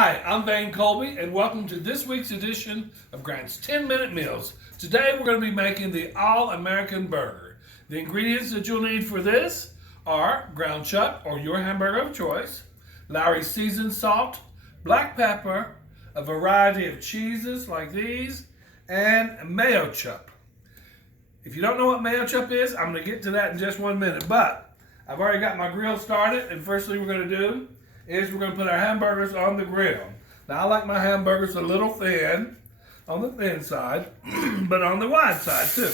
Hi, I'm Vane Colby, and welcome to this week's edition of Grant's 10-Minute Meals. Today we're going to be making the All-American Burger. The ingredients that you'll need for this are ground chuck, or your hamburger of choice, Lawry's seasoned salt, black pepper, a variety of cheeses like these, and mayo chup. If you don't know what mayo chup is, I'm going to get to that in just 1 minute, but I've already got my grill started, and first thing we're going to do is we're going to put our hamburgers on the grill. Now I like my hamburgers a little thin, on the thin side, but on the wide side too.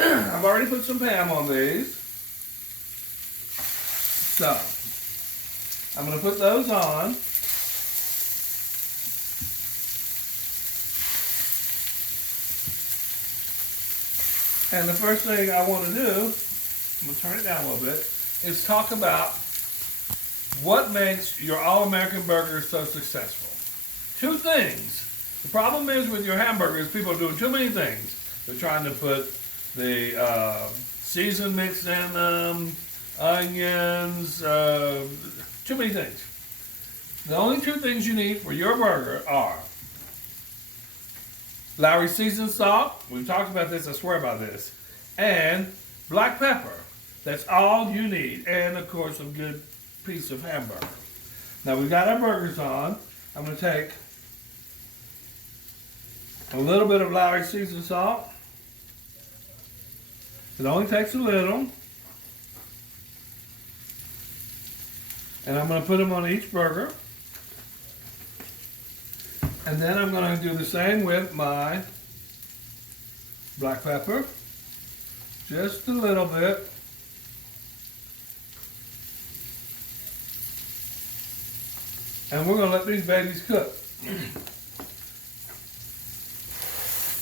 I've already put some Pam on these. So, I'm going to put those on. And the first thing I want to do, I'm going to turn it down a little bit, is talk about what makes your All-American burger so successful. Two things. The problem is with your hamburgers, people are doing too many things. They're trying to put the season mix in them, onions, too many things. The only two things you need for your burger are Lawry's seasoned salt, we've talked about this, I swear by this, and black pepper. That's all you need. And of course a good piece of hamburger. Now we've got our burgers on. I'm going to take a little bit of Lawry's seasoned salt. It only takes a little. And I'm going to put them on each burger. And then I'm going to do the same with my black pepper. Just a little bit. And we're going to let these babies cook.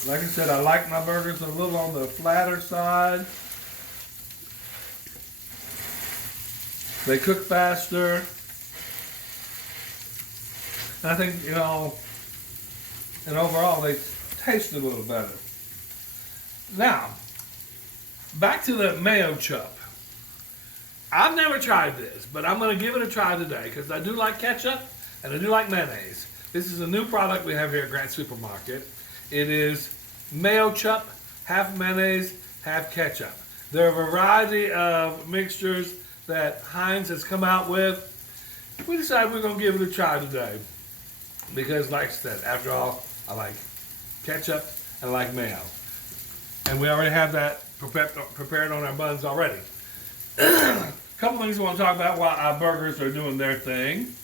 Like I said, I like my burgers a little on the flatter side. They cook faster. And I think, and overall they taste a little better. Now, back to the mayo chup. I've never tried this, but I'm going to give it a try today because I do like ketchup and I do like mayonnaise. This is a new product we have here at Grant Supermarket. It is mayo chup, half mayonnaise, half ketchup. There are a variety of mixtures that Heinz has come out with. We decided we're going to give it a try today because, like I said, after all, I like ketchup and I like mayo. And we already have that prepared on our buns already. A couple things we want to talk about while our burgers are doing their thing.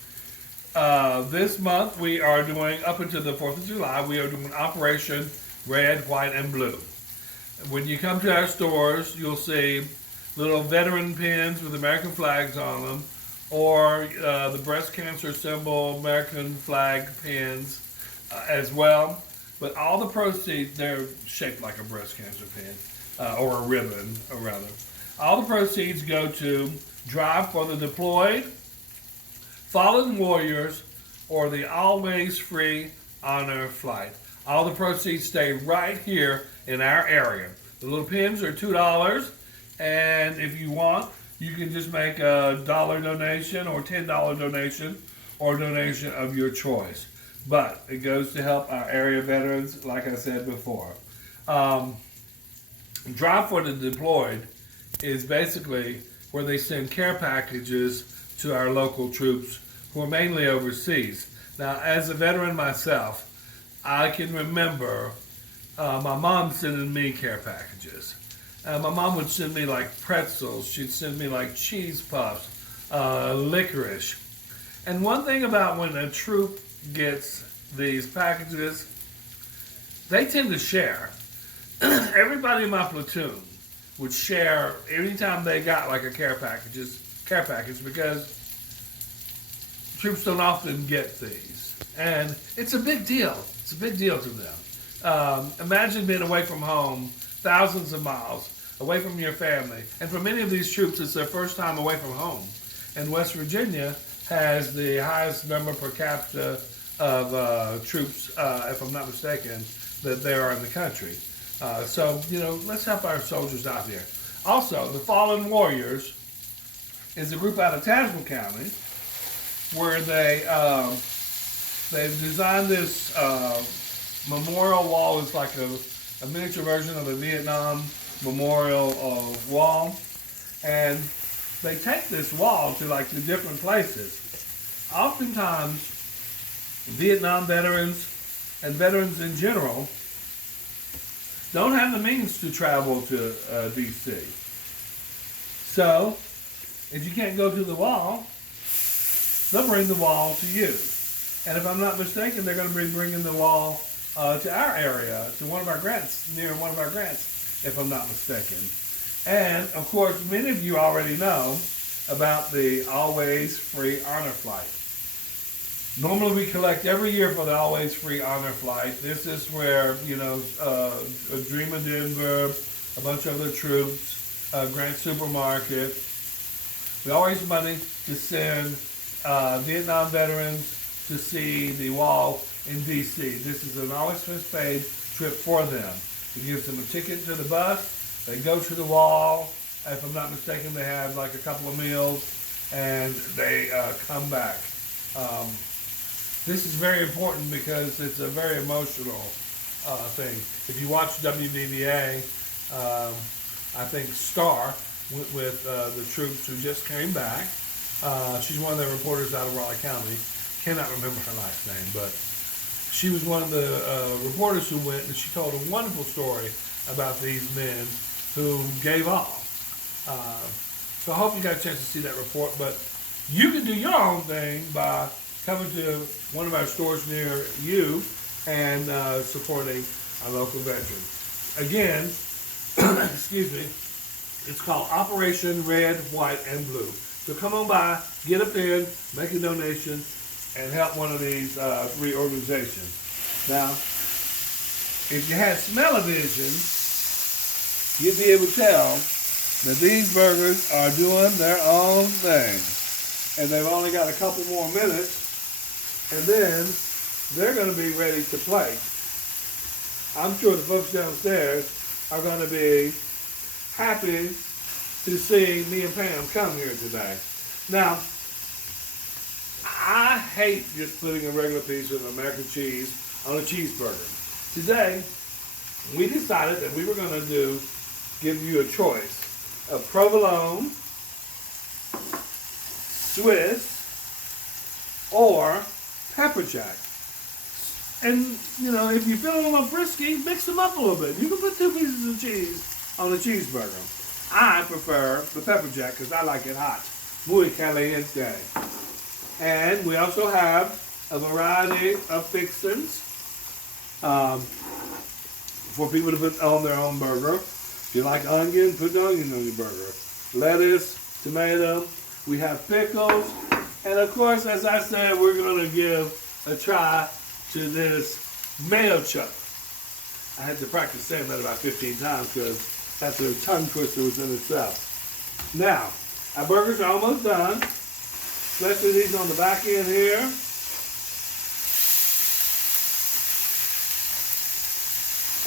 This month we are doing, up until the 4th of July, we are doing Operation Red, White, and Blue. When you come to our stores, you'll see little veteran pins with American flags on them, or the breast cancer symbol American flag pins as well. But all the proceeds, they're shaped like a breast cancer pin, or a ribbon, or rather. All the proceeds go to Drive for the Deployed, Fallen Warriors, or the Always Free Honor Flight. All the proceeds stay right here in our area. The little pins are $2, and if you want, you can just make a $1 donation or $10 donation, or donation of your choice. But it goes to help our area veterans, like I said before. Drive for the Deployed is basically where they send care packages to our local troops who are mainly overseas. Now, as a veteran myself, I can remember my mom sending me care packages. My mom would send me like pretzels. She'd send me like cheese puffs, licorice. And one thing about when a troop gets these packages, they tend to share. Everybody in my platoon would share anytime they got like a care package because troops don't often get these. And it's a big deal. It's a big deal to them. Imagine being away from home, thousands of miles, away from your family. And for many of these troops, it's their first time away from home. And West Virginia has the highest number per capita of troops, if I'm not mistaken, that there are in the country. So, let's help our soldiers out here. Also, the Fallen Warriors is a group out of Tazewell County where they they've designed this memorial wall. It's like a miniature version of the Vietnam memorial wall. And they take this wall to like the different places. Oftentimes, Vietnam veterans and veterans in general don't have the means to travel to D.C. So, if you can't go to the wall, they'll bring the wall to you. And if I'm not mistaken, they're going to be bringing the wall to our area, to one of our grants, near one of our grants, if I'm not mistaken. And, of course, many of you already know about the Always Free Honor Flight. Normally we collect every year for the Always Free Honor Flight. This is where, Dream of Denver, a bunch of other troops, Grant Supermarket, we all raise money to send Vietnam veterans to see the wall in D.C. This is an all-expense-paid trip for them. It gives them a ticket to the bus. They go to the wall. If I'm not mistaken, they have like a couple of meals, and they come back. This is very important because it's a very emotional thing. If you watch WVVA, I think Star went with the troops who just came back. She's one of the reporters out of Raleigh County. Cannot remember her last name, but she was one of the reporters who went, and she told a wonderful story about these men who gave off. So I hope you got a chance to see that report, but you can do your own thing by coming to one of our stores near you and supporting our local veterans. Again, excuse me, it's called Operation Red, White, and Blue. So come on by, get up there, make a donation, and help one of these three organizations. Now, if you had smell-o-vision, you'd be able to tell that these burgers are doing their own thing. And they've only got a couple more minutes, and then they're going to be ready to play. I'm sure the folks downstairs are going to be happy to see me and Pam come here today. Now, I hate just putting a regular piece of American cheese on a cheeseburger. Today, we decided that we were going to give you a choice of provolone, Swiss, or pepper jack. And, if you feel a little frisky, mix them up a little bit. You can put 2 pieces of cheese on a cheeseburger. I prefer the pepper jack because I like it hot. Muy caliente. And we also have a variety of fixings for people to put on their own burger. If you like onion, put onion on your burger. Lettuce, tomato, we have pickles, and of course, as I said, we're going to give a try to this mayo chuck. I had to practice saying that about 15 times because that's a tongue twister within itself. Now, our burgers are almost done, especially these on the back end here.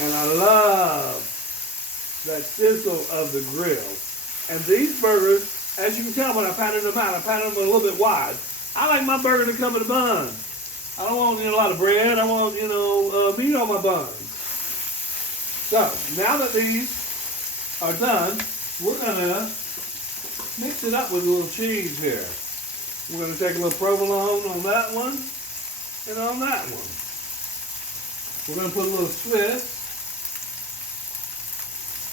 And I love that sizzle of the grill. And these burgers, as you can tell when I patted them out, I patted them a little bit wide. I like my burger to come in a bun. I don't want a lot of bread. I want, meat on my buns. So, now that these are done, we're going to mix it up with a little cheese here. We're going to take a little provolone on that one and on that one. We're going to put a little Swiss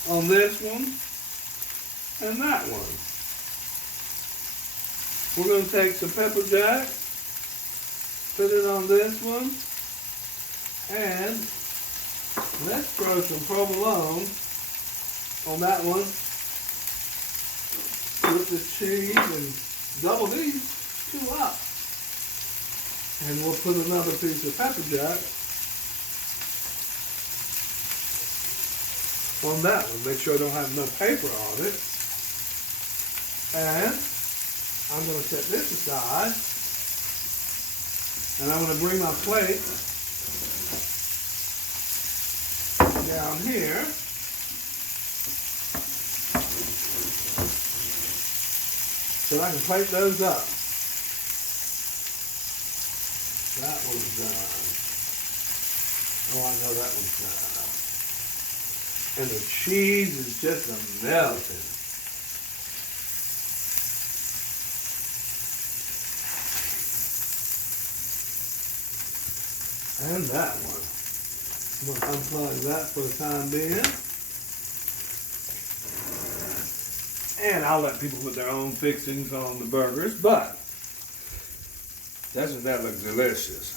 on this one and that one. We're going to take some pepper jack, put it on this one, and let's throw some provolone on that one with the cheese and double these two up. And we'll put another piece of pepper jack on that one. Make sure I don't have no paper on it. And I'm going to set this aside. And I'm going to bring my plate down here. So I can plate those up. That one's done. Oh, I know that one's done. And the cheese is just a melting. And that one. I'm going to unplug that for the time being. And I'll let people put their own fixings on the burgers, but doesn't that look delicious?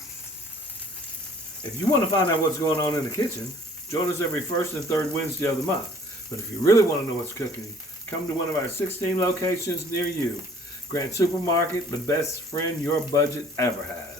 If you want to find out what's going on in the kitchen, join us every first and third Wednesday of the month. But if you really want to know what's cooking, come to one of our 16 locations near you. Grand Supermarket, the best friend your budget ever had.